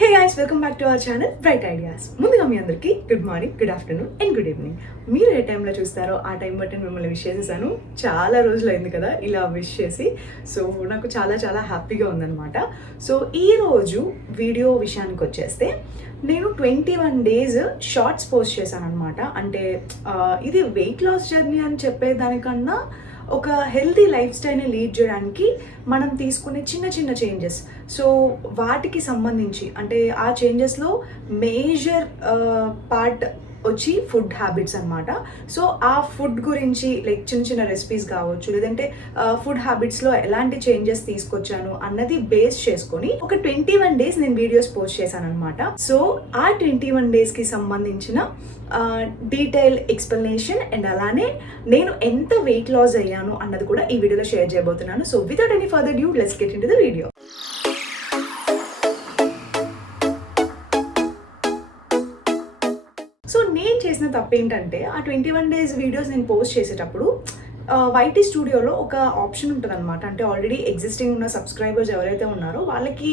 Hey guys welcome back to our channel bright ideas ముందుగా మీ అందరికీ good morning good afternoon and good evening మీరు ఏ టైంలో చూస్తారో ఆ టైం బట్టి మిమ్మల్ని విష్ చేసేసాను. చాలా రోజులు అయింది కదా ఇలా విష్ చేసి. సో నాకు చాలా చాలా హ్యాపీగా ఉందన్నమాట. సో ఈ రోజు వీడియో విషయానికి వచ్చేస్తే నేను twenty one days shorts post చేశాను అనమాట అంటే ఇది వెయిట్ లాస్ జర్నీ అని చెప్పేదానికన్నా ఒక హెల్తీ లైఫ్ స్టైల్ని లీడ్ చేయడానికి మనం తీసుకునే చిన్న చిన్న చేంజెస్ సో వాటికి సంబంధించి అంటే ఆ చేంజెస్లో మేజర్ పార్ట్ వచ్చి ఫుడ్ హ్యాబిట్స్ అన్నమాట. సో ఆ ఫుడ్ గురించి లైక్ చిన్న చిన్న రెసిపీస్ కావచ్చు లేదంటే ఫుడ్ హ్యాబిట్స్లో ఎలాంటి చేంజెస్ తీసుకొచ్చాను అన్నది బేస్ చేసుకొని ఒక ట్వంటీ వన్ డేస్ నేను వీడియోస్ పోస్ట్ చేశాను అనమాట సో ఆ ట్వంటీ వన్ డేస్కి సంబంధించిన డీటెయిల్ ఎక్స్ప్లెనేషన్ అండ్ అలానే నేను ఎంత వెయిట్ లాస్ అయ్యాను అన్నది కూడా ఈ వీడియోలో షేర్ చేయబోతున్నాను. So without any further due let's get into the video చేసిన తప్పు ఏంటంటే ఆ ట్వంటీ వన్ డేస్ వీడియోస్ నేను పోస్ట్ చేసేటప్పుడు వైటీ స్టూడియోలో ఒక ఆప్షన్ ఉంటుంది అనమాట అంటే ఆల్రెడీ ఎగ్జిస్టింగ్ ఉన్న సబ్స్క్రైబర్స్ ఎవరైతే ఉన్నారో వాళ్ళకి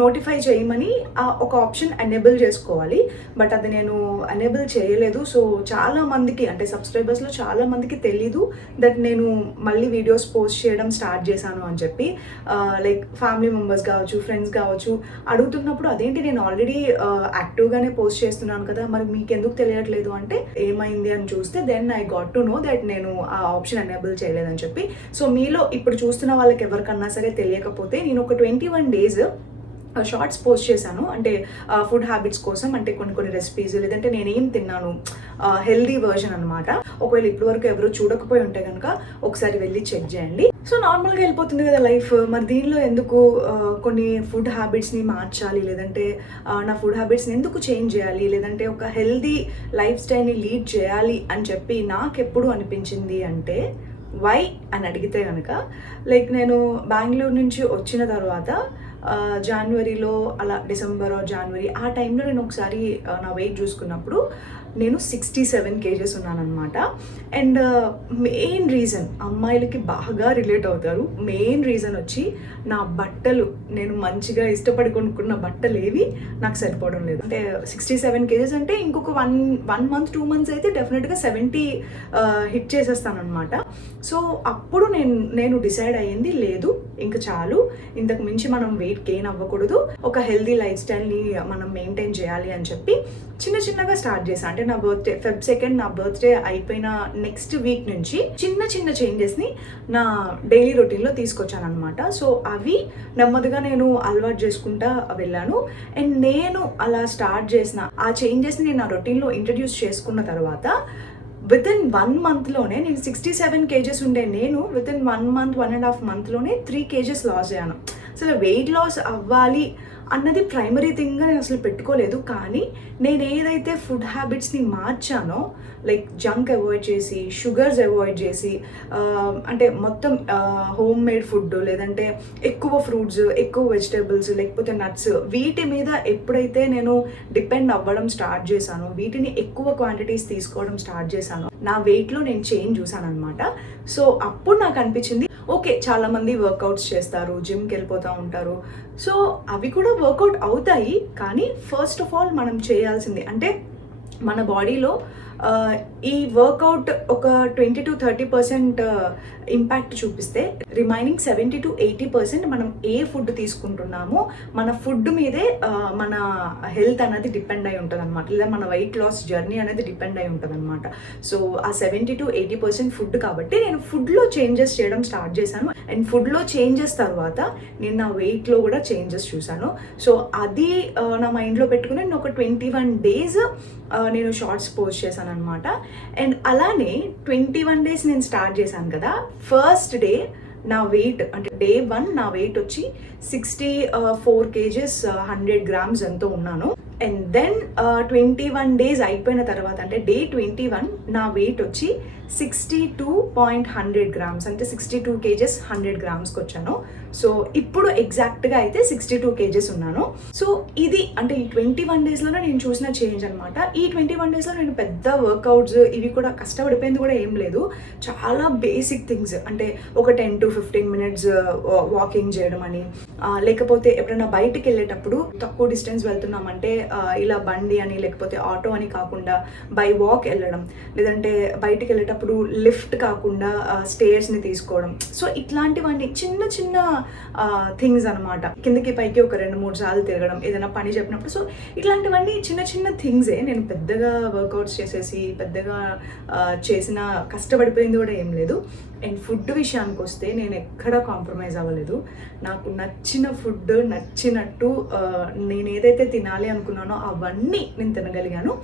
నోటిఫై చేయమని ఆ ఒక ఆప్షన్ ఎనేబుల్ చేసుకోవాలి. బట్ అది నేను ఎనేబుల్ చేయలేదు. సో చాలా మందికి అంటే సబ్స్క్రైబర్స్లో చాలా మందికి తెలీదు దట్ నేను మళ్ళీ వీడియోస్ పోస్ట్ చేయడం స్టార్ట్ చేశాను అని చెప్పి. లైక్ ఫ్యామిలీ మెంబర్స్ కావచ్చు ఫ్రెండ్స్ కావచ్చు అడుగుతున్నప్పుడు అదేంటి నేను ఆల్రెడీ యాక్టివ్గానే పోస్ట్ చేస్తున్నాను కదా మరి మీకు ఎందుకు తెలియట్లేదు అంటే ఏమైంది అని చూస్తే then I got to know that నేను ఆ ఆప్షన్ ఎనేబుల్ చేయలేదని చెప్పి. సో మీలో ఇప్పుడు చూస్తున్న వాళ్ళకి ఎవరికన్నా సరే తెలియకపోతే నేను ఒక twenty one days shorts post చేశాను. అంటే ఫుడ్ హ్యాబిట్స్ కోసం అంటే కొన్ని కొన్ని రెసిపీస్ లేదంటే నేనేం తిన్నాను హెల్దీ వర్షన్ అనమాట ఒకవేళ ఇప్పటివరకు ఎవరు చూడకపోయి ఉంటే కనుక ఒకసారి వెళ్ళి చెక్ చేయండి. సో నార్మల్గా వెళ్ళిపోతుంది కదా లైఫ్. మరి దీనిలో ఎందుకు కొన్ని ఫుడ్ హ్యాబిట్స్ని మార్చాలి? లేదంటే నా ఫుడ్ హ్యాబిట్స్ని ఎందుకు చేంజ్ చేయాలి? లేదంటే ఒక హెల్దీ లైఫ్ స్టైల్ని లీడ్ చేయాలి అని చెప్పి నాకు ఎప్పుడు అనిపించింది అంటే వై అని అడిగితే కనుక లైక్ నేను బెంగళూరు నుంచి వచ్చిన తర్వాత జనవరిలో అలా డిసెంబర్ జనవరి ఆ టైంలో నేను ఒకసారి నా వెయిట్ చూసుకున్నప్పుడు నేను సిక్స్టీ సెవెన్ కేజెస్ ఉన్నానమాట అండ్ మెయిన్ రీజన్ అమ్మాయిలకి బాగా రిలేట్ అవుతారు. మెయిన్ రీజన్ వచ్చి నా బట్టలు నేను మంచిగా ఇష్టపడి కొనుక్కున్న బట్టలు ఏవి నాకు సరిపోవడం లేదు. అంటే సిక్స్టీ సెవెన్ కేజెస్ అంటే ఇంకొక one one month two months అయితే డెఫినెట్గా సెవెంటీ హిట్ చేసేస్తాను అనమాట సో అప్పుడు నేను నేను డిసైడ్ అయ్యింది లేదు ఇంకా చాలు. ఇంతకు మించి మనం వెయిట్ గెయిన్ అవ్వకూడదు. ఒక హెల్దీ లైఫ్ స్టైల్ని మనం మెయింటైన్ చేయాలి అని చెప్పి చిన్న చిన్నగా స్టార్ట్ చేశాను అంటే నా బర్త్డే ఫెబ్ సెకండ్ నా బర్త్డే అయిపోయిన నెక్స్ట్ వీక్ నుంచి చిన్న చిన్న చేంజెస్ని నా డైలీ రొటీన్లో తీసుకొచ్చాను అనమాట సో అవి నెమ్మదిగా నేను అలవాటు చేసుకుంటా వెళ్ళాను. అండ్ నేను అలా స్టార్ట్ చేసిన ఆ చేంజెస్ని నేను నా రొటీన్లో ఇంట్రడ్యూస్ చేసుకున్న తర్వాత విత్ ఇన్ వన్ మంత్లోనే నేను సిక్స్టీ సెవెన్ కేజెస్ ఉండే నేను within one month one and half మంత్లోనే three kgs loss అయ్యాను. అసలు వెయిట్ లాస్ అవ్వాలి అన్నది ప్రైమరీ థింగ్గా నేను అసలు పెట్టుకోలేదు. కానీ నేను ఏదైతే ఫుడ్ హ్యాబిట్స్ని మార్చానో లైక్ జంక్ అవాయిడ్ చేసి షుగర్స్ అవాయిడ్ చేసి అంటే మొత్తం హోమ్ మేడ్ ఫుడ్ లేదంటే ఎక్కువ ఫ్రూట్స్ ఎక్కువ వెజిటేబుల్స్ లేకపోతే నట్స్ వీటి మీద ఎప్పుడైతే నేను డిపెండ్ అవ్వడం స్టార్ట్ చేశానో వీటిని ఎక్కువ క్వాంటిటీస్ తీసుకోవడం స్టార్ట్ చేశానో నా వెయిట్లో నేను చేంజ్ చూసాను అనమాట సో అప్పుడు నాకు అనిపించింది ఓకే చాలామంది వర్కౌట్స్ చేస్తారు జిమ్కి వెళ్ళిపోతూ ఉంటారు. సో అవి కూడా వర్కౌట్ అవుతాయి కానీ ఫస్ట్ ఆఫ్ ఆల్ మనం చేయాల్సింది అంటే మన బాడీలో ఈ వర్కౌట్ ఒక twenty to thirty percent impact చూపిస్తే remaining seventy to eighty percent మనం ఏ ఫుడ్ తీసుకుంటున్నామో మన ఫుడ్ మీదే మన హెల్త్ అనేది డిపెండ్ అయి ఉంటుంది అనమాట లేదా మన వెయిట్ లాస్ జర్నీ అనేది డిపెండ్ అయి ఉంటుంది అనమాట సో ఆ seventy to eighty percent food కాబట్టి నేను ఫుడ్లో చేంజెస్ చేయడం స్టార్ట్ చేశాను. అండ్ ఫుడ్లో చేంజెస్ తర్వాత నేను నా వెయిట్లో కూడా చేంజెస్ చూశాను. సో అది నా మైండ్లో పెట్టుకుని నేను ఒక ట్వంటీ వన్ డేస్ నేను షార్ట్స్ పోస్ట్ చేశాను. అనమాట అండ్ అలానే ట్వంటీ వన్ డేస్ నేను స్టార్ట్ చేశాను కదా ఫస్ట్ డే నా వెయిట్ అంటే డే వన్ నా వెయిట్ వచ్చి sixty four kgs hundred grams ఎంతో ఉన్నాను. And then twenty one days అయిపోయిన తర్వాత అంటే డే ట్వంటీ వన్ నా వెయిట్ వచ్చి sixty two point hundred grams అంటే సిక్స్టీ టూ కేజెస్ హండ్రెడ్ గ్రామ్స్కి వచ్చాను. సో ఇప్పుడు ఎగ్జాక్ట్గా అయితే సిక్స్టీ టూ కేజెస్ ఉన్నాను. సో ఇది అంటే ఈ ట్వంటీ వన్ డేస్లోనే నేను చూసిన చేంజ్ అనమాట ఈ ట్వంటీ వన్ డేస్లో నేను పెద్ద వర్కౌట్స్ ఇవి కూడా కష్టపడిపోయింది కూడా ఏం లేదు. చాలా బేసిక్ థింగ్స్ అంటే ఒక ten to fifteen minutes walking చేయడం అని uh, లేకపోతే ఎప్పుడైనా బయటికి వెళ్ళేటప్పుడు తక్కువ డిస్టెన్స్ వెళ్తున్నామంటే ఇలా బండి అని లేకపోతే ఆటో అని కాకుండా బై వాక్ వెళ్ళడం లేదంటే బయటికి వెళ్ళేటప్పుడు లిఫ్ట్ కాకుండా స్టేర్స్ని తీసుకోవడం. సో ఇట్లాంటివన్నీ చిన్న చిన్న థింగ్స్ అనమాట కిందకి పైకి ఒక రెండు మూడు సార్లు తిరగడం ఏదైనా పని చెప్పినప్పుడు. సో ఇట్లాంటివన్నీ చిన్న చిన్న థింగ్సే. నేను పెద్దగా వర్కౌట్స్ చేసేసి పెద్దగా చేసిన కష్టపడిపోయింది కూడా ఏం లేదు. అండ్ ఫుడ్ విషయానికి వస్తే నేను ఎక్కడా కాంప్రమైజ్ అవ్వలేదు. నాకు నచ్చిన ఫుడ్ నచ్చినట్టు నేను ఏదైతే తినాలి అనుకున్నానో అవన్నీ నేను తినగలిగాను.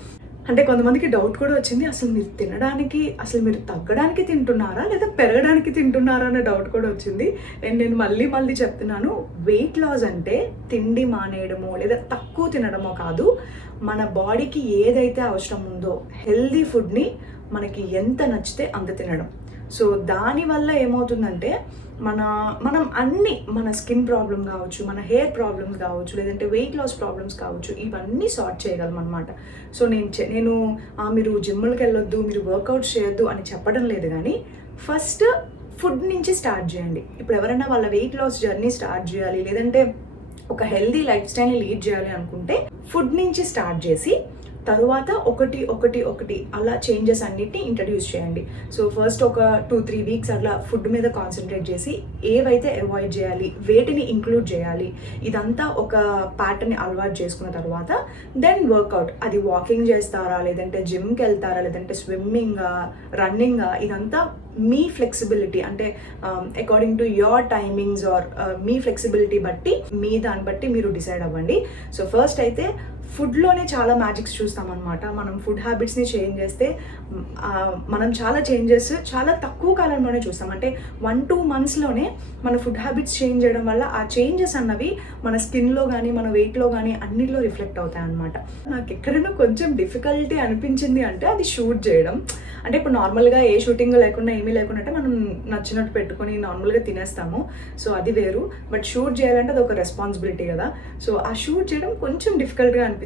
అంటే కొంతమందికి డౌట్ కూడా వచ్చింది అసలు మీరు తినడానికి అసలు మీరు తగ్గడానికి తింటున్నారా లేదా పెరగడానికి తింటున్నారా అనే డౌట్ కూడా వచ్చింది. అండ్ నేను మళ్ళీ మళ్ళీ చెప్తున్నాను వెయిట్ లాస్ అంటే తిండి మానేయడమో లేదా తక్కువ తినడమో కాదు మన బాడీకి ఏదైతే అవసరం ఉందో హెల్దీ ఫుడ్ని మనకి ఎంత నచ్చితే అంత తినడం. సో దానివల్ల ఏమవుతుందంటే మన మనం అన్ని మన స్కిన్ ప్రాబ్లం కావచ్చు మన హెయిర్ ప్రాబ్లమ్స్ కావచ్చు లేదంటే వెయిట్ లాస్ ప్రాబ్లమ్స్ కావచ్చు ఇవన్నీ సార్ట్ చేయగలం అనమాట సో నేను నేను "ఆ, మీరు జిమ్లకి వెళ్ళొద్దు మీరు వర్కౌట్స్ చేయొద్దు అని చెప్పడం లేదు కానీ ఫస్ట్ ఫుడ్ నుంచి స్టార్ట్ చేయండి. ఇప్పుడు ఎవరైనా వాళ్ళ వెయిట్ లాస్ జర్నీ స్టార్ట్ చేయాలి లేదంటే ఒక హెల్దీ లైఫ్ స్టైల్ని లీడ్ చేయాలి అనుకుంటే ఫుడ్ నుంచి స్టార్ట్ చేసి తరువాత ఒకటి ఒకటి ఒకటి అలా చేంజెస్ అన్నిటిని ఇంట్రడ్యూస్ చేయండి. సో ఫస్ట్ ఒక టూ త్రీ వీక్స్ అట్లా ఫుడ్ మీద కాన్సన్ట్రేట్ చేసి ఏవైతే అవాయిడ్ చేయాలి వేటిని ఇంక్లూడ్ చేయాలి ఇదంతా ఒక ప్యాటర్న్ అలవాటు చేసుకున్న తర్వాత దెన్ వర్కౌట్ అది వాకింగ్ చేస్తారా లేదంటే జిమ్కి వెళ్తారా లేదంటే స్విమ్మింగ్ రన్నింగ్ ఇదంతా మీ ఫ్లెక్సిబిలిటీ అంటే according to your timings or me flexibility బట్టి మీ దాన్ని బట్టి మీరు డిసైడ్ అవ్వండి. సో ఫస్ట్ అయితే ఫుడ్లోనే చాలా మ్యాజిక్స్ చూస్తామన్నమాట. మనం ఫుడ్ హ్యాబిట్స్ని చేంజ్ చేస్తే మనం చాలా చేంజెస్ చాలా తక్కువ కాలంలోనే చూస్తాం. అంటే వన్ టూ మంత్స్లోనే మన ఫుడ్ హ్యాబిట్స్ చేంజ్ చేయడం వల్ల ఆ చేంజెస్ అన్నవి మన స్కిన్లో కానీ మన వెయిట్లో కానీ అన్నిట్లో రిఫ్లెక్ట్ అవుతాయి అనమాట నాకు ఎక్కడైనా కొంచెం డిఫికల్టీ అనిపించింది అంటే అది షూట్ చేయడం. అంటే ఇప్పుడు నార్మల్గా ఏ షూటింగ్ లేకుండా ఏమీ లేకుండా అంటే మనం నచ్చినట్టు పెట్టుకొని నార్మల్గా తినేస్తాము. సో అది వేరు. బట్ షూట్ చేయాలంటే అది ఒక రెస్పాన్సిబిలిటీ కదా. సో ఆ షూట్ చేయడం కొంచెం డిఫికల్ట్గా అనిపించింది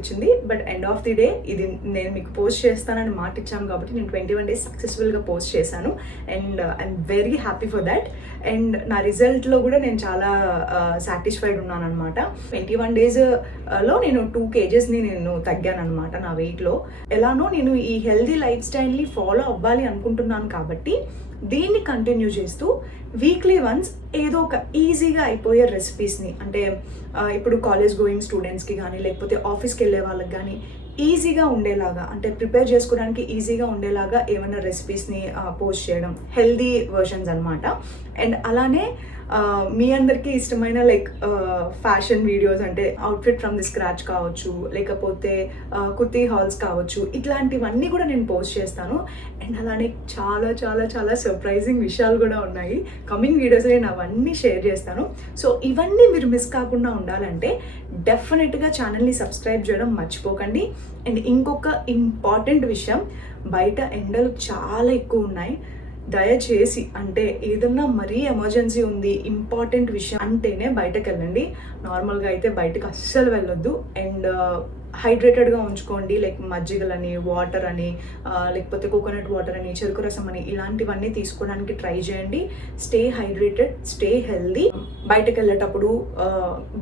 but end of the day ఇది నేను మీకు పోస్ట్ చేస్తానని మాట ఇచ్చాను కాబట్టి నేను ట్వంటీ వన్ డేస్ సక్సెస్ఫుల్గా పోస్ట్ చేశాను. And I'm very happy for that and నా రిజల్ట్లో కూడా నేను చాలా సాటిస్ఫైడ్ ఉన్నాను అనమాట ట్వంటీ వన్ డేస్లో నేను టూ కేజెస్ని నేను తగ్గాను అనమాట నా వెయిట్లో ఎలానో నేను ఈ హెల్దీ లైఫ్ స్టైల్ని ఫాలో అవ్వాలి అనుకుంటున్నాను కాబట్టి దీన్ని కంటిన్యూ చేస్తూ వీక్లీ వన్స్ ఏదో ఒక ఈజీగా అయిపోయే రెసిపీస్ని అంటే ఇప్పుడు కాలేజ్ గోయింగ్ స్టూడెంట్స్కి కానీ లేకపోతే ఆఫీస్కి వెళ్ళే వాళ్ళకి కానీ ఈజీగా ఉండేలాగా అంటే ప్రిపేర్ చేసుకోవడానికి ఈజీగా ఉండేలాగా ఏమైనా రెసిపీస్ని పోస్ట్ చేయడం హెల్దీ వర్షన్స్ అనమాట అండ్ అలానే మీ అందరికీ ఇష్టమైన లైక్ ఫ్యాషన్ వీడియోస్ అంటే అవుట్ఫిట్ ఫ్రమ్ ది స్క్రాచ్ కావచ్చు లేకపోతే కుర్తీ హాల్స్ కావచ్చు ఇట్లాంటివన్నీ కూడా నేను పోస్ట్ చేస్తాను. అండ్ అలానే చాలా చాలా చాలా సర్ప్రైజింగ్ విషయాలు కూడా ఉన్నాయి. కమింగ్ వీడియోస్ నేను అవన్నీ షేర్ చేస్తాను. సో ఇవన్నీ మీరు మిస్ కాకుండా ఉండాలంటే డెఫినెట్గా ఛానల్ని సబ్స్క్రైబ్ చేయడం మర్చిపోకండి. అండ్ ఇంకొక ఇంపార్టెంట్ విషయం బయట ఎండలు చాలా ఎక్కువ ఉన్నాయి. దయచేసి అంటే ఏదన్నా మరీ ఎమర్జెన్సీ ఉంది ఇంపార్టెంట్ విషయం అంటేనే బయటకు వెళ్ళండి నార్మల్గా అయితే బయటకు అస్సలు వెళ్ళొద్దు. అండ్ హైడ్రేటెడ్గా ఉంచుకోండి. లైక్ మజ్జిగలని వాటర్ అని లేకపోతే కోకోనట్ వాటర్ అని చెరుకు రసం అని ఇలాంటివన్నీ తీసుకోవడానికి ట్రై చేయండి. స్టే హైడ్రేటెడ్ స్టే హెల్దీ బయటకు వెళ్ళేటప్పుడు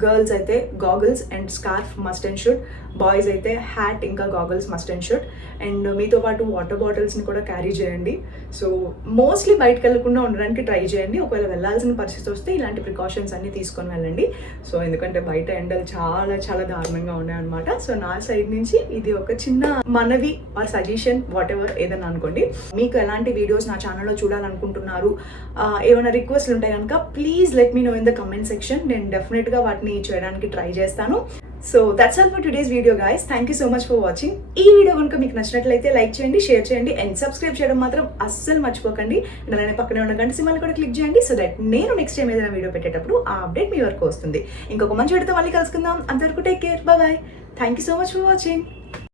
గర్ల్స్ అయితే goggles and scarf must and should. Boys అయితే హ్యాట్ ఇంకా goggles must and should. And మీతో పాటు వాటర్ బాటిల్స్ని కూడా క్యారీ చేయండి. సో మోస్ట్లీ బయటకు వెళ్ళకుండా ఉండడానికి ట్రై చేయండి. ఒకవేళ వెళ్ళాల్సిన పరిస్థితి వస్తే ఇలాంటి ప్రికాషన్స్ అన్ని తీసుకొని వెళ్ళండి. సో ఎందుకంటే బయట ఎండలు చాలా చాలా దారుణంగా ఉన్నాయన్నమాట. సో నా సైడ్ నుంచి ఇది ఒక చిన్న మనవి ఆర్ సజెషన్ వాట్ ఎవర్ ఏదైనా అనుకోండి. మీకు ఎలాంటి వీడియోస్ నా ఛానల్లో చూడాలనుకుంటున్నారు ఏమైనా రిక్వెస్ట్లు ఉంటాయి కనుక please let me know in the comment section నేను డెఫినెట్గా వాటిని చేయడానికి ట్రై చేస్తాను. So that's all for today's video guys thank you so much for watching ఈ వీడియో కనుక మీకు నచ్చినట్లయితే లైక్ చేయండి షేర్ చేయండి అండ్ సబ్స్క్రైబ్ చేయడం మాత్రం అస్సలు మర్చిపోకండి. అండ్ అలానే పక్కనే ఉన్న గంట సినిమాలు కూడా క్లిక్ చేయండి సో దట్ నేను నెక్స్ట్ టైం ఏదైనా వీడియో పెట్టేటప్పుడు ఆ అప్డేట్ మీ వరకు వస్తుంది. ఇంకొక మంచి వీడియోతో మళ్ళీ కలుసుకుందాం. అంతవరకు take care bye thank you so much for watching